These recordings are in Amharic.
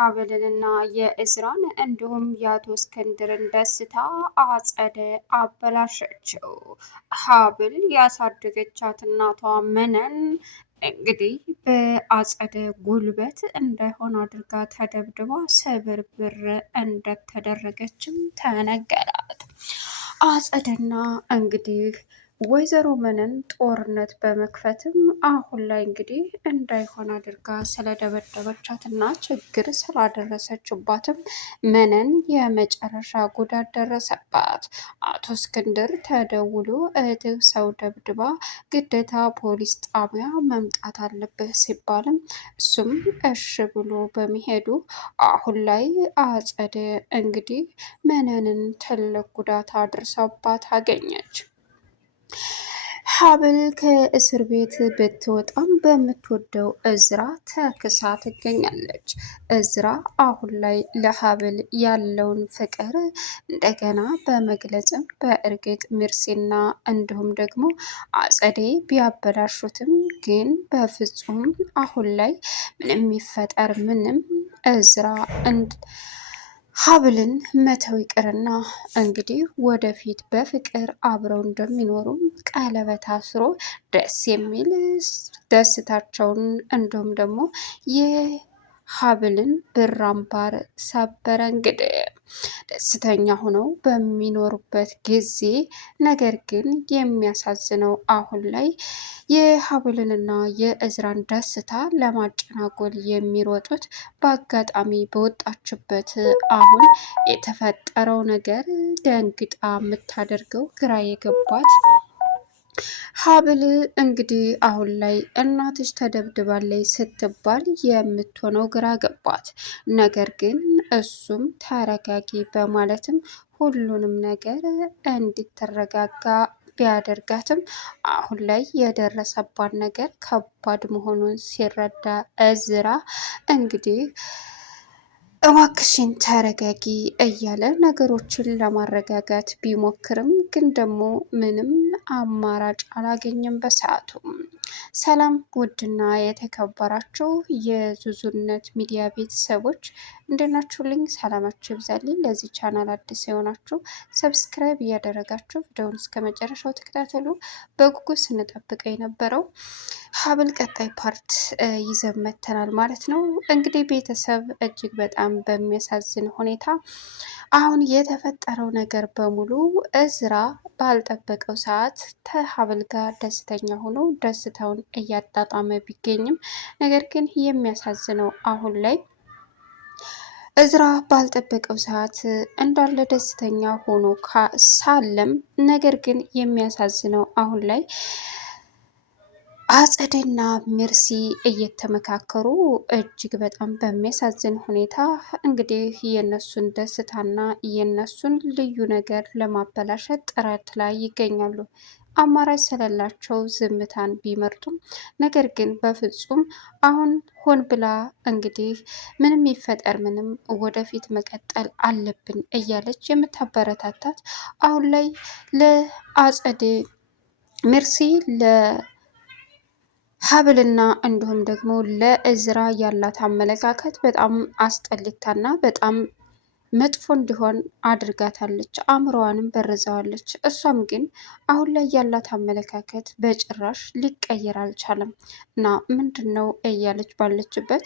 የሀብልንና የእዝራን እንዲሁም የአቶ እስክንድርን ደስታ አጸደ አበላሸችው። ሀብል ያሳደገቻት እናቷ መነን እንግዲህ በአጸደ ጉልበት እንዳይሆን አድርጋ ተደብድባ ስብርብር እንደተደረገችም ተነገራት። አጸደና እንግዲህ ወይዘሮ መነን ጦርነት በመክፈትም አሁን ላይ እንግዲህ እንዳይሆን አድርጋ ስለደበደበቻት እና ችግር ስላደረሰችባትም መነን የመጨረሻ ጉዳት ደረሰባት። አቶ እስክንድር ተደውሎ እህትህ ሰው ደብድባ ግዴታ ፖሊስ ጣቢያ መምጣት አለብህ ሲባልም እሱም እሽ ብሎ በሚሄዱ አሁን ላይ አጸደ እንግዲህ መነንን ትልቅ ጉዳት አድርሰባት አገኘች። ሀብል ከእስር ቤት ብትወጣም በምትወደው እዝራ ተክሳ ትገኛለች። እዝራ አሁን ላይ ለሀብል ያለውን ፍቅር እንደገና በመግለጽም በእርግጥ ሚርሲና እንዲሁም ደግሞ አጸዴ ቢያበላሹትም ግን በፍጹም አሁን ላይ ምንም ይፈጠር ምንም እዝራ ሀብልን መተው ይቅርና እንግዲህ ወደፊት በፍቅር አብረው እንደሚኖሩ ቀለበት አስሮ ደስ የሚል ደስታቸውን እንዲሁም ደግሞ የሀብልን ብር አምባር ሰበረ። እንግዲህ ደስተኛ ሆነው በሚኖሩበት ጊዜ ነገር ግን የሚያሳዝነው አሁን ላይ የሀብልንና የእዝራን ደስታ ለማጨናጎል የሚሮጡት በአጋጣሚ በወጣችበት አሁን የተፈጠረው ነገር ደንግጣ የምታደርገው ግራ የገባት ሀብል እንግዲህ አሁን ላይ እናትሽ ተደብድባለች ስትባል የምትሆነው ግራ ገባት። ነገር ግን እሱም ተረጋጊ በማለትም ሁሉንም ነገር እንድትረጋጋ ቢያደርጋትም አሁን ላይ የደረሰባት ነገር ከባድ መሆኑን ሲረዳ እዝራ እንግዲህ እባክሽን ተረጋጊ እያለ ነገሮችን ለማረጋጋት ቢሞክርም ግን ደግሞ ምንም አማራጭ አላገኘም በሰዓቱ። ሰላም ውድና የተከበራችሁ የዙዙነት ሚዲያ ቤተሰቦች እንደናችሁልኝ ሰላማችሁ ይብዛልኝ። ለዚህ ቻናል አዲስ የሆናችሁ ሰብስክራይብ እያደረጋችሁ ቪዲዮውን እስከ መጨረሻው ተከታተሉ። በጉጉት ስንጠብቀው የነበረው ሀብል ቀጣይ ፓርት ይዘን መጥተናል ማለት ነው። እንግዲህ ቤተሰብ እጅግ በጣም በሚያሳዝን ሁኔታ አሁን የተፈጠረው ነገር በሙሉ እዝራ ባልጠበቀው ሰዓት ከሀብል ጋር ደስተኛ ሆኖ ደስታውን እያጣጣመ ቢገኝም ነገር ግን የሚያሳዝነው አሁን ላይ እዝራ ባልጠበቀው ሰዓት እንዳለ ደስተኛ ሆኖ ሳለም ነገር ግን የሚያሳዝነው አሁን ላይ አጸደና ሜርሲ እየተመካከሩ እጅግ በጣም በሚያሳዝን ሁኔታ እንግዲህ የነሱን ደስታና የነሱን ልዩ ነገር ለማበላሸት ጥረት ላይ ይገኛሉ። አማራጭ ስለሌላቸው ዝምታን ቢመርጡም ነገር ግን በፍጹም አሁን ሆን ብላ እንግዲህ ምንም ይፈጠር ምንም ወደፊት መቀጠል አለብን እያለች የምታበረታታት አሁን ላይ ለአጸደ ሜርሲ ሀብልና እንዲሁም ደግሞ ለእዝራ ያላት አመለካከት በጣም አስጠሊታና በጣም መጥፎ እንዲሆን አድርጋታለች። አእምሮዋንም በርዛዋለች። እሷም ግን አሁን ላይ ያላት አመለካከት በጭራሽ ሊቀየር አልቻለም እና ምንድን ነው እያለች ባለችበት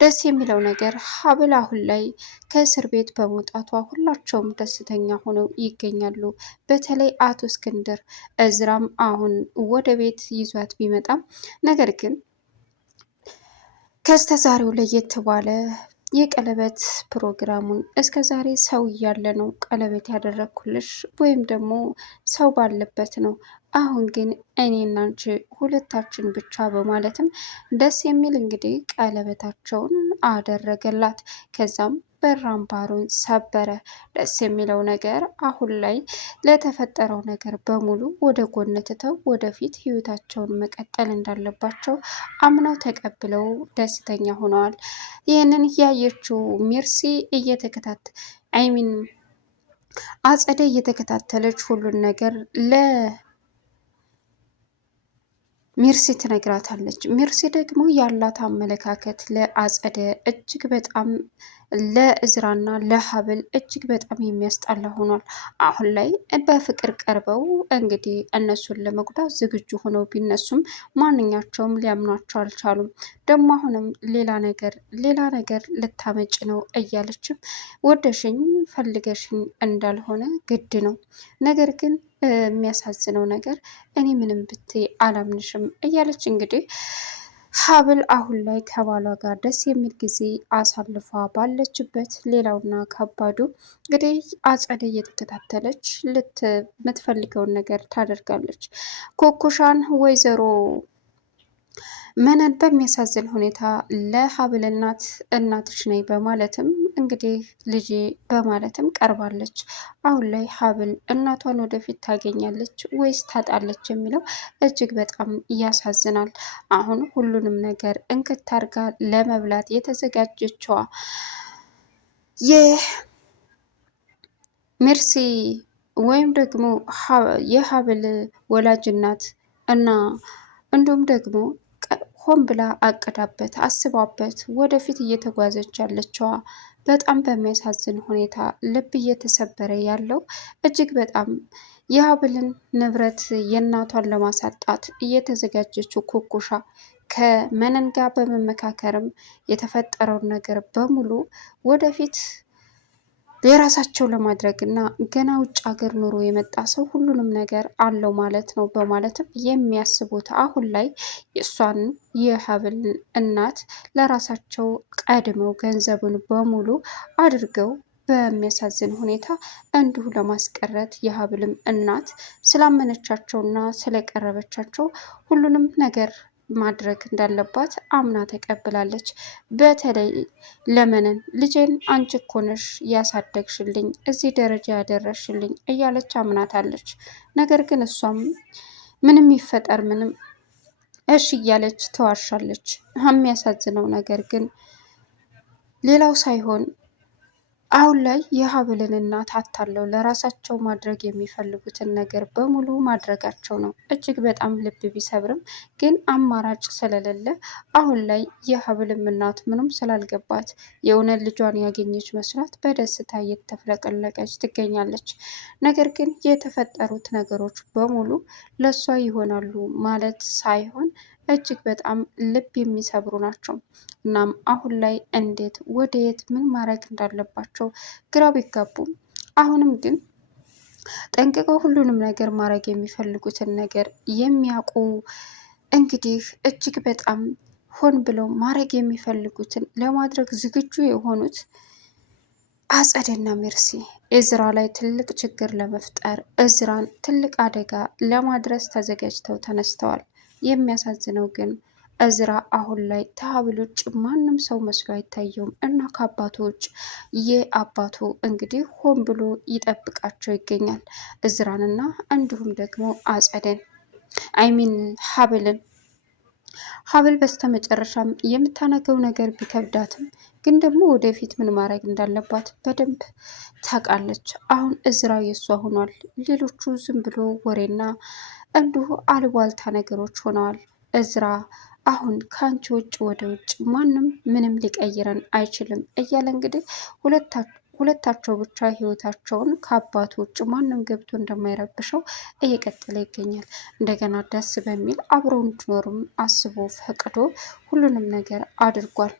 ደስ የሚለው ነገር ሀብል አሁን ላይ ከእስር ቤት በመውጣቷ ሁላቸውም ደስተኛ ሆነው ይገኛሉ። በተለይ አቶ እስክንድር እዝራም አሁን ወደ ቤት ይዟት ቢመጣም ነገር ግን ከስተዛሬው ለየት ባለ የቀለበት ፕሮግራሙን እስከ ዛሬ ሰው እያለ ነው ቀለበት ያደረግኩልሽ ወይም ደግሞ ሰው ባለበት ነው፣ አሁን ግን እኔና አንቺ ሁለታችን ብቻ በማለትም ደስ የሚል እንግዲህ ቀለበታቸውን አደረገላት። ከዛም በራምባሩን ሰበረ። ደስ የሚለው ነገር አሁን ላይ ለተፈጠረው ነገር በሙሉ ወደ ጎን ትተው ወደፊት ህይወታቸውን መቀጠል እንዳለባቸው አምነው ተቀብለው ደስተኛ ሆነዋል። ይህንን ያየችው ሜርሲ አይሚን አጸደ እየተከታተለች ሁሉን ነገር ሚርሲ ትነግራታለች። ሚርሲ ደግሞ ያላት አመለካከት ለአጸደ እጅግ በጣም ለእዝራና ለሀብል እጅግ በጣም የሚያስጠላ ሆኗል። አሁን ላይ በፍቅር ቀርበው እንግዲህ እነሱን ለመጉዳት ዝግጁ ሆነው ቢነሱም ማንኛቸውም ሊያምኗቸው አልቻሉም። ደግሞ አሁንም ሌላ ነገር ልታመጭ ነው እያለችም ወደሽኝ ፈልገሽኝ እንዳልሆነ ግድ ነው። ነገር ግን የሚያሳዝነው ነገር እኔ ምንም ብትይ አላምንሽም እያለች እንግዲህ ሀብል አሁን ላይ ከባሏ ጋር ደስ የሚል ጊዜ አሳልፋ ባለችበት፣ ሌላውና ከባዱ እንግዲህ አጸደ እየተከታተለች የምትፈልገውን ነገር ታደርጋለች። ኮኩሻን ወይዘሮ መነን በሚያሳዝን ሁኔታ ለሀብል እናትሽ ነኝ በማለትም እንግዲህ ልጄ በማለትም ቀርባለች። አሁን ላይ ሀብል እናቷን ወደፊት ታገኛለች ወይስ ታጣለች የሚለው እጅግ በጣም ያሳዝናል። አሁን ሁሉንም ነገር እንክት አድርጋ ለመብላት የተዘጋጀችዋ የሜርሲ ወይም ደግሞ የሀብል ወላጅ እናት እና እንዲሁም ደግሞ ሆን ብላ አቅዳበት አስባበት ወደፊት እየተጓዘች ያለችዋ በጣም በሚያሳዝን ሁኔታ ልብ እየተሰበረ ያለው እጅግ በጣም የሀብልን ንብረት የእናቷን ለማሳጣት እየተዘጋጀችው ኩኩሻ ከመነን ጋር በመመካከርም የተፈጠረውን ነገር በሙሉ ወደፊት የራሳቸው ለማድረግ እና ገና ውጭ ሀገር ኑሮ የመጣ ሰው ሁሉንም ነገር አለው ማለት ነው በማለትም የሚያስቡት አሁን ላይ የእሷን የሀብል እናት ለራሳቸው ቀድመው ገንዘቡን በሙሉ አድርገው በሚያሳዝን ሁኔታ እንዲሁ ለማስቀረት የሀብልም እናት ስላመነቻቸውና ስለቀረበቻቸው ሁሉንም ነገር ማድረግ እንዳለባት አምና ተቀብላለች። በተለይ ለመነን ልጄን አንቺ እኮ ነሽ ያሳደግሽልኝ እዚህ ደረጃ ያደረሽልኝ እያለች አምናታለች። ነገር ግን እሷም ምንም ይፈጠር ምንም እሺ እያለች ተዋሻለች። የሚያሳዝነው ነገር ግን ሌላው ሳይሆን አሁን ላይ የሀብልን እናት አታለው ለራሳቸው ማድረግ የሚፈልጉትን ነገር በሙሉ ማድረጋቸው ነው። እጅግ በጣም ልብ ቢሰብርም ግን አማራጭ ስለሌለ አሁን ላይ የሀብልም እናት ምንም ስላልገባት የእውነት ልጇን ያገኘች መስሏት በደስታ እየተፍለቀለቀች ትገኛለች። ነገር ግን የተፈጠሩት ነገሮች በሙሉ ለእሷ ይሆናሉ ማለት ሳይሆን እጅግ በጣም ልብ የሚሰብሩ ናቸው። እናም አሁን ላይ እንዴት ወደየት ምን ማድረግ እንዳለባቸው ግራ ቢጋቡም አሁንም ግን ጠንቅቀው ሁሉንም ነገር ማድረግ የሚፈልጉትን ነገር የሚያውቁ እንግዲህ እጅግ በጣም ሆን ብለው ማድረግ የሚፈልጉትን ለማድረግ ዝግጁ የሆኑት አጸደና ሜርሲ እዝራ ላይ ትልቅ ችግር ለመፍጠር እዝራን ትልቅ አደጋ ለማድረስ ተዘጋጅተው ተነስተዋል። የሚያሳዝነው ግን እዝራ አሁን ላይ ከሀብል ውጭ ማንም ሰው መስሎ አይታየውም እና ከአባቱ ውጭ የአባቱ እንግዲህ ሆን ብሎ ይጠብቃቸው ይገኛል። እዝራንና እንዲሁም ደግሞ አጸደን አይሚን ሀብልን። ሀብል በስተመጨረሻም የምታነገው ነገር ቢከብዳትም ግን ደግሞ ወደፊት ምን ማድረግ እንዳለባት በደንብ ታውቃለች። አሁን እዝራ የሷ ሆኗል። ሌሎቹ ዝም ብሎ ወሬና እንዲሁ አልቧልታ ነገሮች ሆነዋል። እዝራ አሁን ከአንቺ ውጭ ወደ ውጭ ማንም ምንም ሊቀይረን አይችልም እያለ እንግዲህ ሁለታቸው ብቻ ህይወታቸውን ከአባቱ ውጭ ማንም ገብቶ እንደማይረብሸው እየቀጠለ ይገኛል። እንደገና ደስ በሚል አብረው እንዲኖሩም አስቦ ፈቅዶ ሁሉንም ነገር አድርጓል።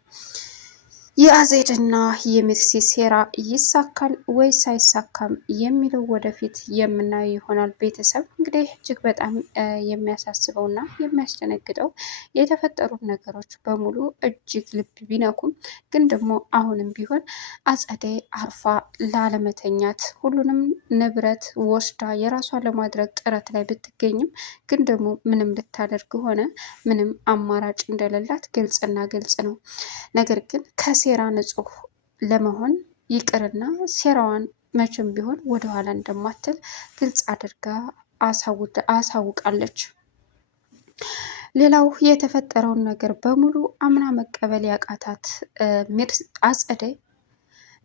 የአዜድና የሜርሲ ሴራ ይሳካል ወይስ አይሳካም የሚለው ወደፊት የምናየው ይሆናል። ቤተሰብ እንግዲህ እጅግ በጣም የሚያሳስበውና የሚያስደነግጠው የተፈጠሩት ነገሮች በሙሉ እጅግ ልብ ቢነኩም ግን ደግሞ አሁንም ቢሆን አጸደይ አርፋ ላለመተኛት ሁሉንም ንብረት ወስዳ የራሷ ለማድረግ ጥረት ላይ ብትገኝም ግን ደግሞ ምንም ልታደርግ ሆነ ምንም አማራጭ እንደሌላት ግልጽና ግልጽ ነው። ነገር ግን ሴራ ንጹህ ለመሆን ይቅርና ሴራዋን መቼም ቢሆን ወደኋላ እንደማትል ግልጽ አድርጋ አሳውቃለች። ሌላው የተፈጠረውን ነገር በሙሉ አምና መቀበል ያቃታት አጸደይ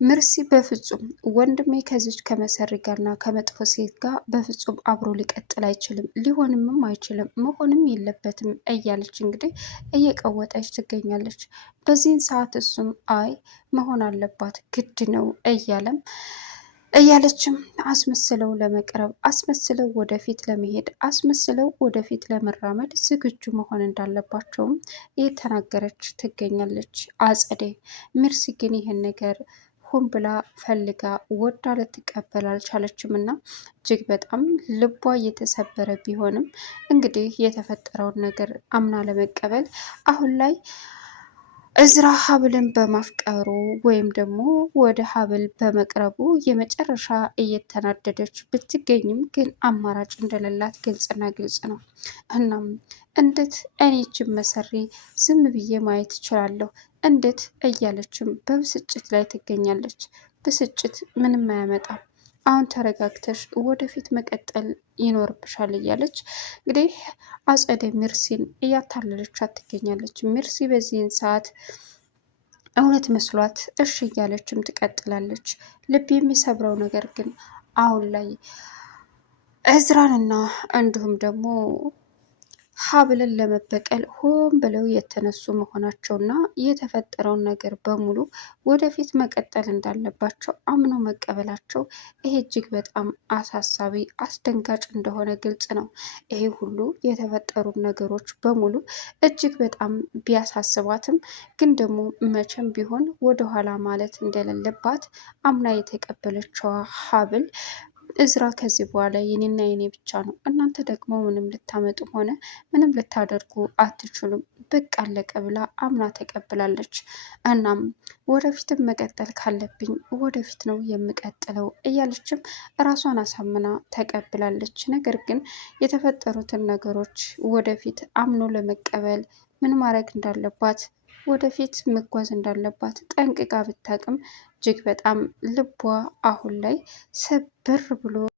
ምርሲ በፍጹም ወንድሜ ከዚች ከመሰሪ ጋርና ከመጥፎ ሴት ጋር በፍጹም አብሮ ሊቀጥል አይችልም፣ ሊሆንምም አይችልም፣ መሆንም የለበትም እያለች እንግዲህ እየቀወጠች ትገኛለች። በዚህን ሰዓት እሱም አይ መሆን አለባት ግድ ነው እያለችም አስመስለው ለመቅረብ አስመስለው ወደፊት ለመሄድ አስመስለው ወደፊት ለመራመድ ዝግጁ መሆን እንዳለባቸውም እየተናገረች ትገኛለች። አጸዴ ሚርሲ ግን ይህን ነገር ሆን ብላ ፈልጋ ወዳ ልትቀበል አልቻለችም እና እጅግ በጣም ልቧ እየተሰበረ ቢሆንም እንግዲህ የተፈጠረውን ነገር አምና ለመቀበል አሁን ላይ እዝራ ሀብልን በማፍቀሩ ወይም ደግሞ ወደ ሀብል በመቅረቡ የመጨረሻ እየተናደደች ብትገኝም ግን አማራጭ እንደሌላት ግልጽና ግልጽ ነው። እናም እንዴት እኔ እጅግ መሰሪ ዝም ብዬ ማየት እችላለሁ? እንዴት እያለችም በብስጭት ላይ ትገኛለች። ብስጭት ምንም አያመጣም። አሁን ተረጋግተሽ ወደፊት መቀጠል ይኖርብሻል እያለች እንግዲህ አጸደ ሚርሲን እያታለለቻት ትገኛለች። ሚርሲ በዚህን ሰዓት እውነት መስሏት እሺ እያለችም ትቀጥላለች። ልብ የሚሰብረው ነገር ግን አሁን ላይ እዝራንና እንዲሁም ደግሞ ሀብልን ለመበቀል ሆን ብለው የተነሱ መሆናቸውና የተፈጠረውን ነገር በሙሉ ወደፊት መቀጠል እንዳለባቸው አምኖ መቀበላቸው ይሄ እጅግ በጣም አሳሳቢ አስደንጋጭ እንደሆነ ግልጽ ነው። ይሄ ሁሉ የተፈጠሩ ነገሮች በሙሉ እጅግ በጣም ቢያሳስባትም ግን ደግሞ መቼም ቢሆን ወደኋላ ማለት እንደሌለባት አምና የተቀበለችው ሀብል እዝራ ከዚህ በኋላ የኔና የኔ ብቻ ነው፣ እናንተ ደግሞ ምንም ልታመጡ ሆነ ምንም ልታደርጉ አትችሉም፣ በቃ አለቀ ብላ አምና ተቀብላለች። እናም ወደፊትም መቀጠል ካለብኝ ወደፊት ነው የምቀጥለው እያለችም ራሷን አሳምና ተቀብላለች። ነገር ግን የተፈጠሩትን ነገሮች ወደፊት አምኖ ለመቀበል ምን ማድረግ እንዳለባት ወደፊት መጓዝ እንዳለባት ጠንቅቃ ብታቅም እጅግ በጣም ልቧ አሁን ላይ ሰበር ብሎ